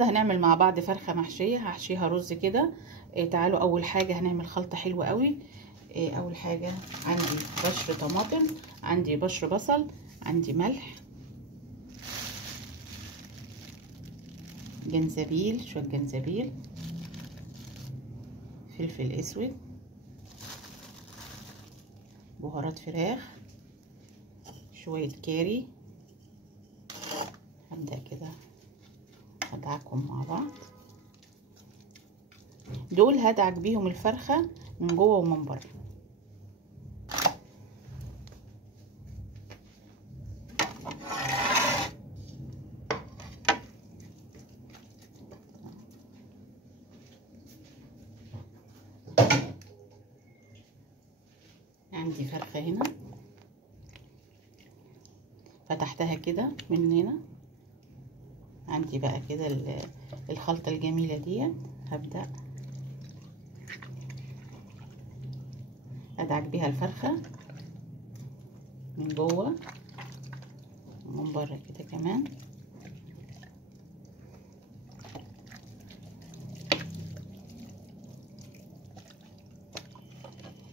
النهارده هنعمل مع بعض فرخه محشيه، هحشيها رز كده. تعالوا اول حاجه هنعمل خلطه حلوه قوي. اول حاجه عندي بشر طماطم، عندي بشر بصل، عندي ملح، جنزبيل، شويه جنزبيل، فلفل اسود، بهارات فراخ، شويه كاري. هبدأ كده هدعكهم مع بعض. دول هدعك بيهم الفرخة من جوه ومن بره. عندي فرخة هنا فتحتها كده من هنا. عندي بقى كده الخلطة الجميلة دي. هبدأ ادعك بيها الفرخة من جوه ومن بره كده كمان.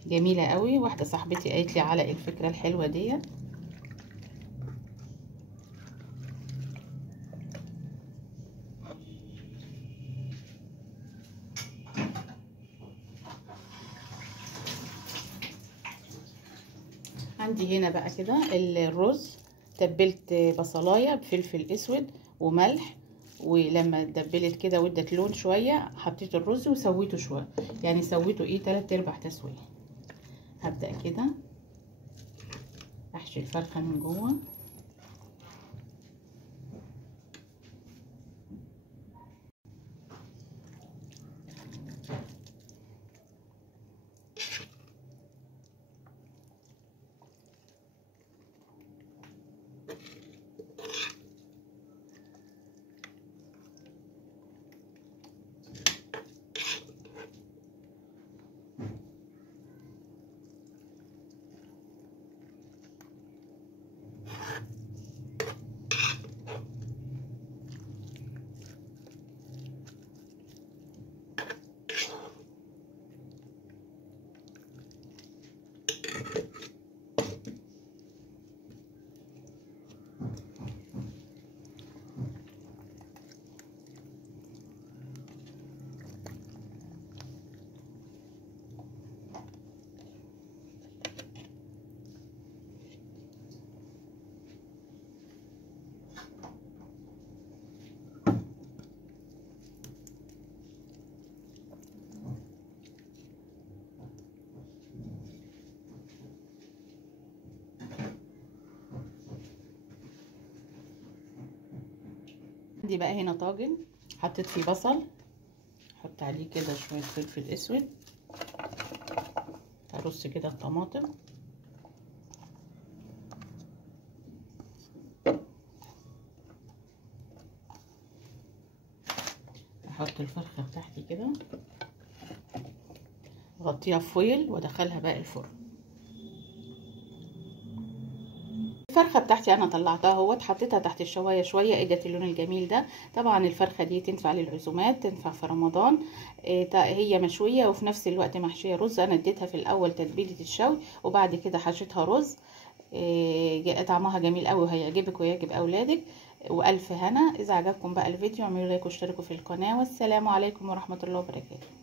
جميلة قوي. واحدة صاحبتي قالت لي على الفكرة الحلوة دي. عندي هنا بقى كده الرز، تبلت بصلايه بفلفل اسود وملح، ولما اتدبلت كده وادت لون شويه حطيت الرز وسويته شويه، يعني سويته 3/4 تسويه. هبدا كده احشي الفرخه من جوه. عندي بقى هنا طاجن حطيت فيه بصل، احط عليه كده شويه فلفل اسود، ارص كده الطماطم، احط الفرخه بتاعتي كده، اغطيها بفويل وادخلها بقى الفرن. الفرخه بتاعتي انا طلعتها اهوت، حطيتها تحت الشوايه شويه، ادت اللون الجميل ده. طبعا الفرخه دي تنفع للعزومات، تنفع في رمضان. هي مشويه وفي نفس الوقت محشيه رز. انا اديتها في الاول تتبيله الشوي وبعد كده حشيتها رز. طعمها جميل قوي وهيعجبك ويعجب اولادك. والف هنا. اذا عجبكم بقى الفيديو اعملوا لايك واشتركوا في القناه، والسلام عليكم ورحمه الله وبركاته.